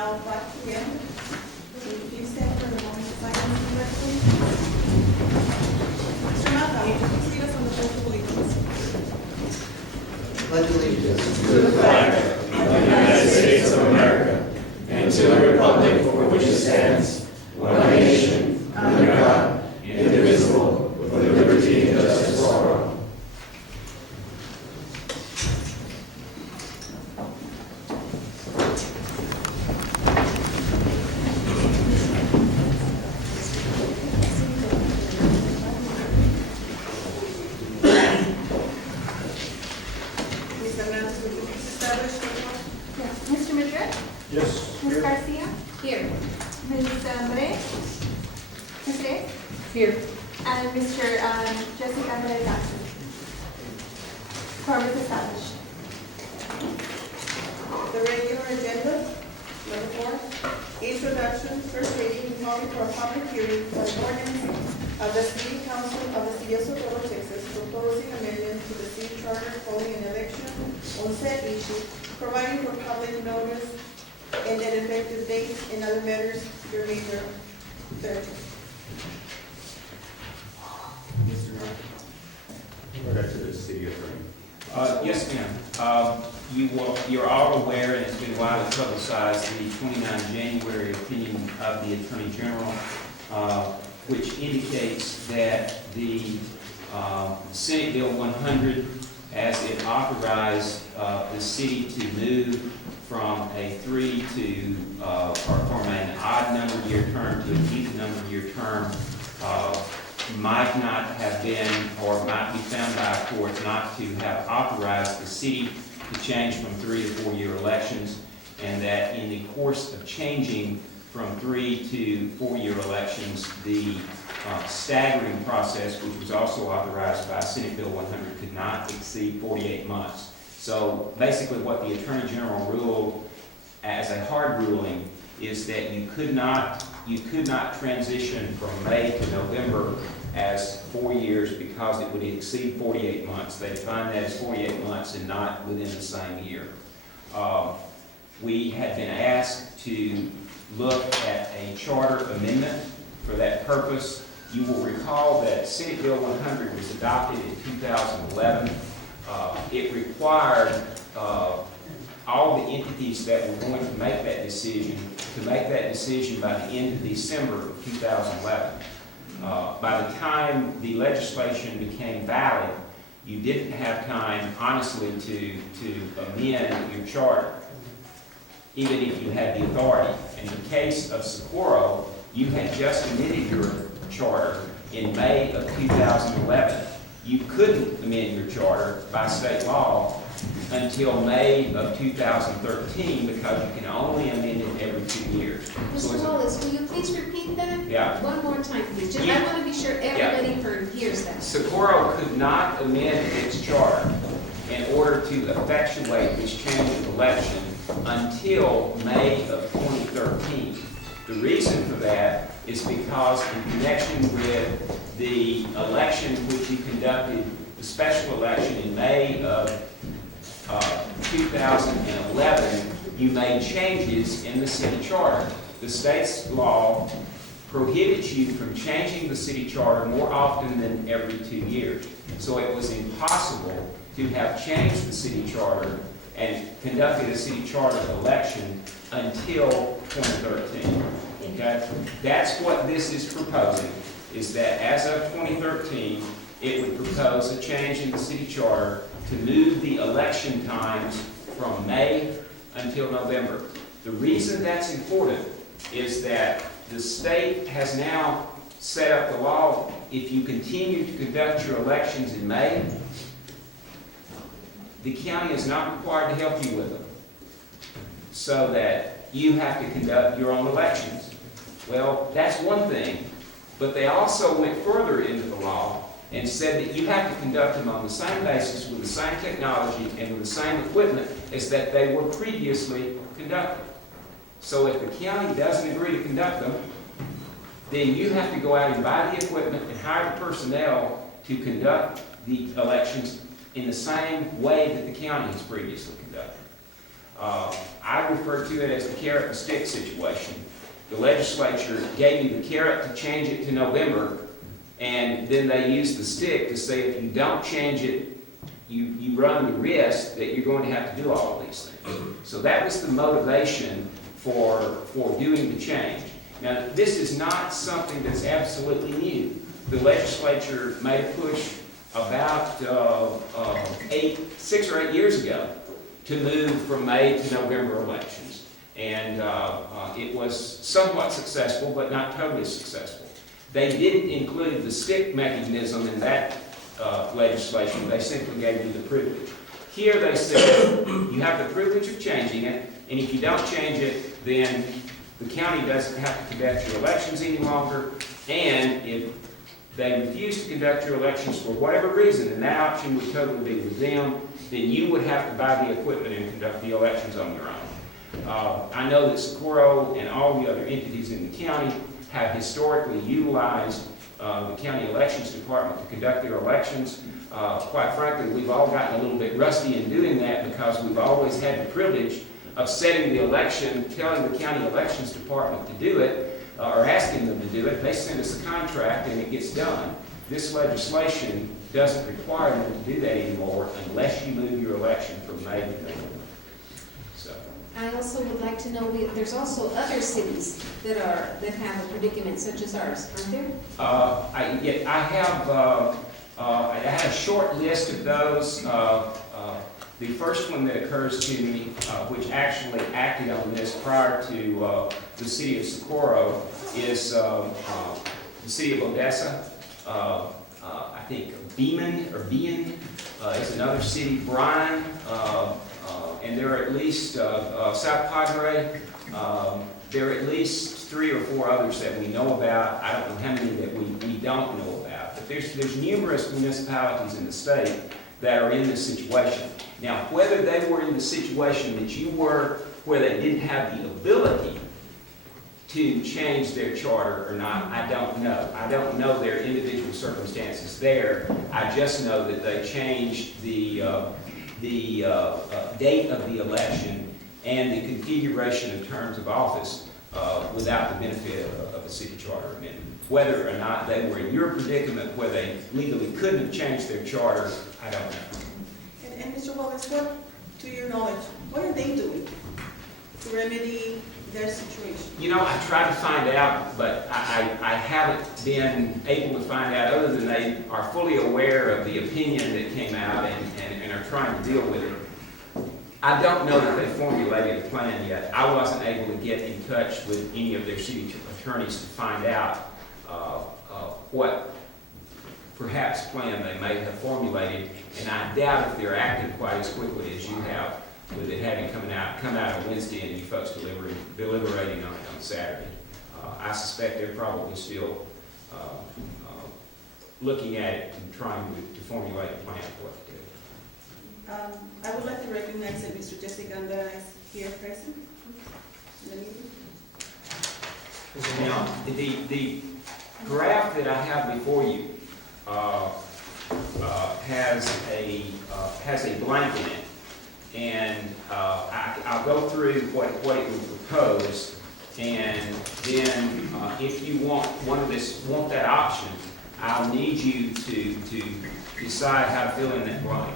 now back to him. Will you please stand for the moment of silence and pledge, please? Mr. Malcolm, would you please lead us on the pledge of allegiance? Pledge allegiance to the flag of the United States of America and to the republic for which it stands, one nation, under God, indivisible, with liberty and justice for all. Please announce the duties established. Yes. Mr. Madrid? Yes. Ms. Garcia? Here. Ms. Bray? Ms. Reyes? Here. And Mr. Jessica Andres Jackson. Quorum is established. The regular agenda, number 4, introduction, first reading, calling for a public hearing for an ordinance of the City Council of the City of Socorro, Texas, proposing amendment to the city charter calling an election on said issue, providing for public notice and an effective date and other matters remainder thereto. Back to the city attorney. Yes, ma'am. You're all aware, and it's been widely publicized, the 29 January opinion of the Attorney General, which indicates that the Senate Bill 100, as it authorized the city to move from a 3 to, or from an odd number year term to an even number year term, might not have been, or might be found by a court not to have authorized the city to change from 3 to 4 year elections, and that in the course of changing from 3 to 4 year elections, the staggering process, which was also authorized by Senate Bill 100, could not exceed 48 months. So basically what the Attorney General ruled as a hard ruling is that you could not transition from May to November as 4 years because it would exceed 48 months. They defined that as 48 months and not within the same year. We had been asked to look at a charter amendment for that purpose. You will recall that Senate Bill 100 was adopted in 2011. It required all the entities that were going to make that decision by the end of December of 2011. By the time the legislation became valid, you didn't have time, honestly, to amend your charter, even if you had the authority. In the case of Socorro, you had just amended your charter in May of 2011. You couldn't amend your charter by state law until May of 2013 because you can only amend it every 2 years. So Mr. Wallace, will you please repeat that? Yeah. One more time, please. Just, Yeah. I want to be sure everybody hears that. Socorro could not amend its charter in order to effectuate this change of election until May of 2013. The reason for that is because in connection with the election which you conducted, the special election in May of 2011, you made changes in the city charter. The state's law prohibits you from changing the city charter more often than every 2 years. So it was impossible to have changed the city charter and conducted a city charter election until 2013. Okay? That's what this is proposing, is that as of 2013, it would propose a change in the city charter to move the election times from May until November. The reason that's important is that the state has now set up the law. If you continue to conduct your elections in May, the county is not required to help you with them, so that you have to conduct your own elections. Well, that's one thing, but they also went further into the law and said that you have to conduct them on the same basis with the same technology and with the same equipment as that they were previously conducted. So if the county doesn't agree to conduct them, then you have to go out and buy the equipment and hire the personnel to conduct the elections in the same way that the county has previously conducted. I refer to it as the carrot and stick situation. The legislature gave you the carrot to change it to November, and then they used the stick to say if you don't change it, you run the risk that you're going to have to do all of these things. So that was the motivation for doing the change. Now, this is not something that's absolutely new. The legislature made a push about 6 or 8 years ago to move from May to November elections. And it was somewhat successful, but not totally successful. They didn't include the stick mechanism in that legislation. They simply gave you the privilege. Here they said you have the privilege of changing it, and if you don't change it, then the county doesn't have to conduct your elections any longer, and if they refuse to conduct your elections for whatever reason, and that option would totally be with them, then you would have to buy the equipment and conduct the elections on your own. I know that Socorro and all the other entities in the county have historically utilized the county elections department to conduct their elections. Quite frankly, we've all gotten a little bit rusty in doing that because we've always had the privilege of setting the election, telling the county elections department to do it, or asking them to do it. They send us a contract and it gets done. This legislation doesn't require them to do that anymore unless you move your election from May to November. So. I also would like to know, there's also other cities that have a predicament such as ours, aren't there? I have a short list of those. The first one that occurs to me, which actually acted on this prior to the city of Socorro, is the city of Odessa. I think Beeman is another city. Bryan, and there are at least South Padre. There are at least 3 or 4 others that we know about. I don't know how many that we don't know about. But there's numerous municipalities in the state that are in this situation. Now, whether they were in the situation that you were, where they didn't have the ability to change their charter or not, I don't know. I don't know their individual circumstances there. I just know that they changed the date of the election and the configuration of terms of office without the benefit of a city charter amendment. Whether or not they were in your predicament where they legally couldn't have changed their charter, I don't know. And Mr. Wallace, what, to your knowledge, what are they doing to remedy their situation? You know, I tried to find out, but I haven't been able to find out, other than they are fully aware of the opinion that came out and are trying to deal with it. I don't know that they formulated a plan yet. I wasn't able to get in touch with any of their city attorneys to find out what perhaps plan they may have formulated, and I doubt if they're acting quite as quickly as you have, with it having come out on Wednesday and you folks deliberating on it on Saturday. I suspect they're probably still looking at it and trying to formulate a plan for what to do. I would like to recognize that Mr. Jesse Ganda is here present in the meeting. Now, the graph that I have before you has a blank in it, and I'll go through what it would propose, and then if you want that option, I'll need you to decide how to fill in that blank.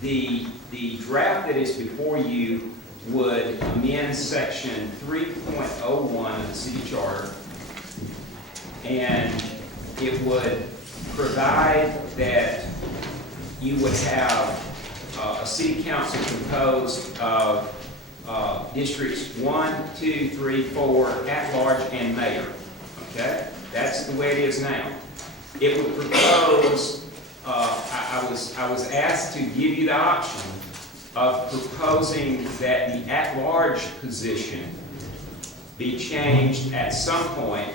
The draft that is before you would amend section 3.01 of the city charter, and it would provide that you would have a city council composed of districts 1, 2, 3, 4, at large, and mayor. Okay, that's the way it is now. It would propose. I was asked to give you the option of proposing that the at-large position be changed at some point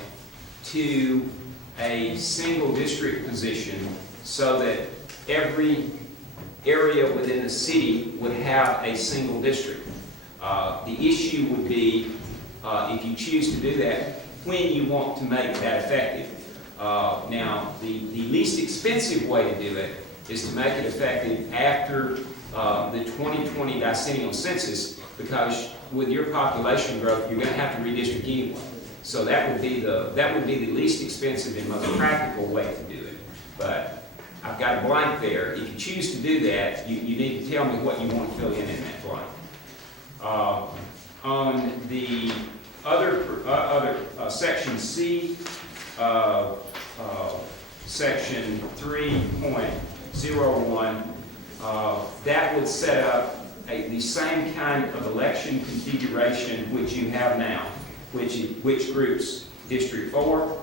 to a single district position so that every area within the city would have a single district. The issue would be, if you choose to do that, when you want to make that effective. Now, the least expensive way to do it is to make it effective after the 2020 decennial census, because with your population growth, you're gonna have to redistrict anyway. So that would be the least expensive and most practical way to do it. But I've got a blank there. If you choose to do that, you need to tell me what you want to fill in that blank. On the other section C, section 3.01, that would set up the same kind of election configuration which you have now, which groups District 4,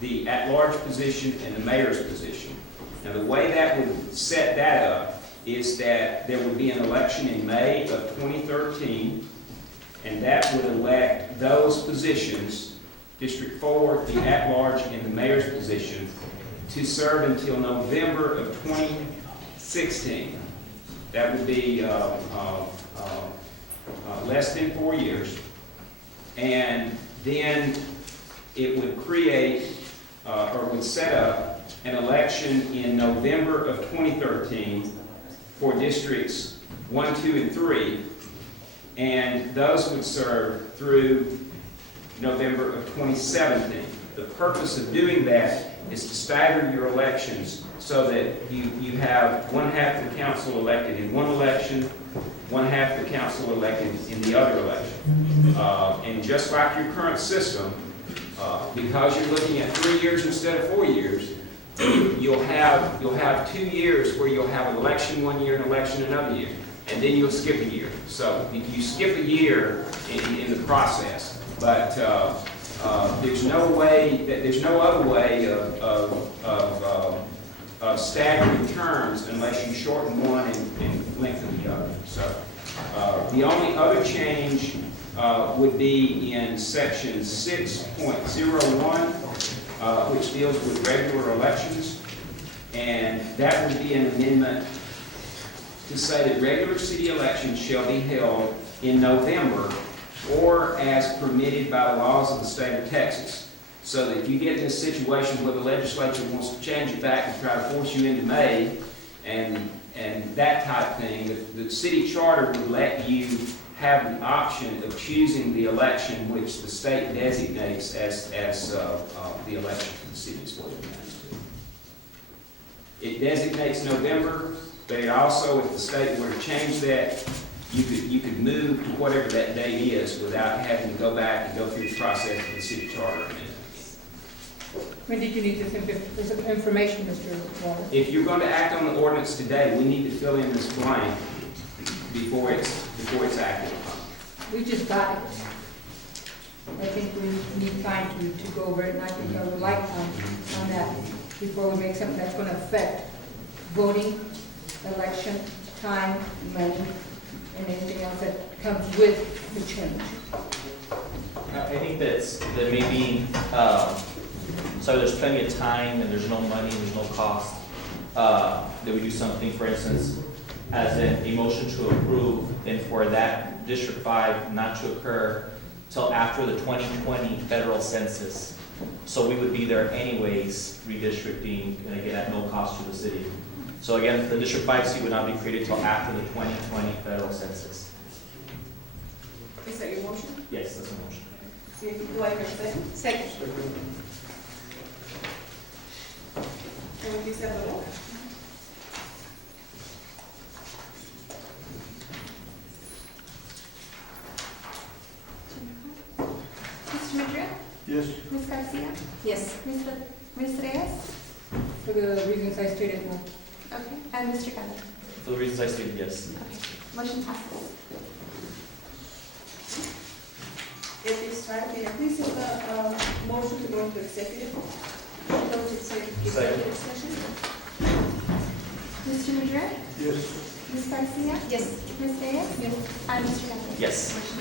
the at-large position, and the mayor's position. Now, the way that would set that up is that there would be an election in May of 2013, and that would elect those positions, District 4, the at-large, and the mayor's position, to serve until November of 2016. That would be less than 4 years. And then it would create or would set up an election in November of 2013 for districts 1, 2, and 3, and those would serve through November of 2017. The purpose of doing that is to stagger your elections so that you have one half of the council elected in one election, one half of the council elected in the other election. And just like your current system, because you're looking at 3 years instead of 4 years, you'll have 2 years where you'll have an election 1 year and election another year, and then you'll skip a year. So you skip a year in the process, but there's no other way of staggering terms unless you shorten one and lengthen the other. So the only other change would be in section 6.01, which deals with regular elections, and that would be an amendment to say that regular city elections shall be held in November or as permitted by the laws of the state of Texas. So that if you get in a situation where the legislature wants to change it back and try to force you into May and that type of thing, the city charter would let you have the option of choosing the election which the state designates as the election for the city of Fort Worth. It designates November, but it also, if the state were to change that, you could move to whatever that date is without having to go back and go through the process of the city charter amendment. When did you need this information, Mr. Waller? If you're going to act on the ordinance today, we need to fill in this blank before it's acted upon. We just got it. I think we need time to go over it, and I think I would like time on that before we make something that's going to affect voting, election, time, money, and anything else that comes with the change. I think that maybe, so there's plenty of time and there's no money and there's no cost, that we do something, for instance, as in a motion to approve, and for that District 5 not to occur till after the 2020 federal census. So we would be there anyways, redistricting, and again, at no cost to the city. So again, the District 5 seat would not be created till after the 2020 federal census. Is that your motion? Yes, that's a motion. Do I hear a second? Second. Can we please have the roll? Mr. Madrid? Yes. Ms. Garcia? Yes. Ms. Reyes? For the reasons I stated, no. Okay. And Mr. Gunn? For the reasons I stated, yes. Okay. Motion passes. At this time, can I please have a motion to go into executive? Second. Session? Mr. Madrid? Yes. Ms. Garcia? Yes. Ms. Reyes? Yes. And Mr. Gunn? Yes. Motion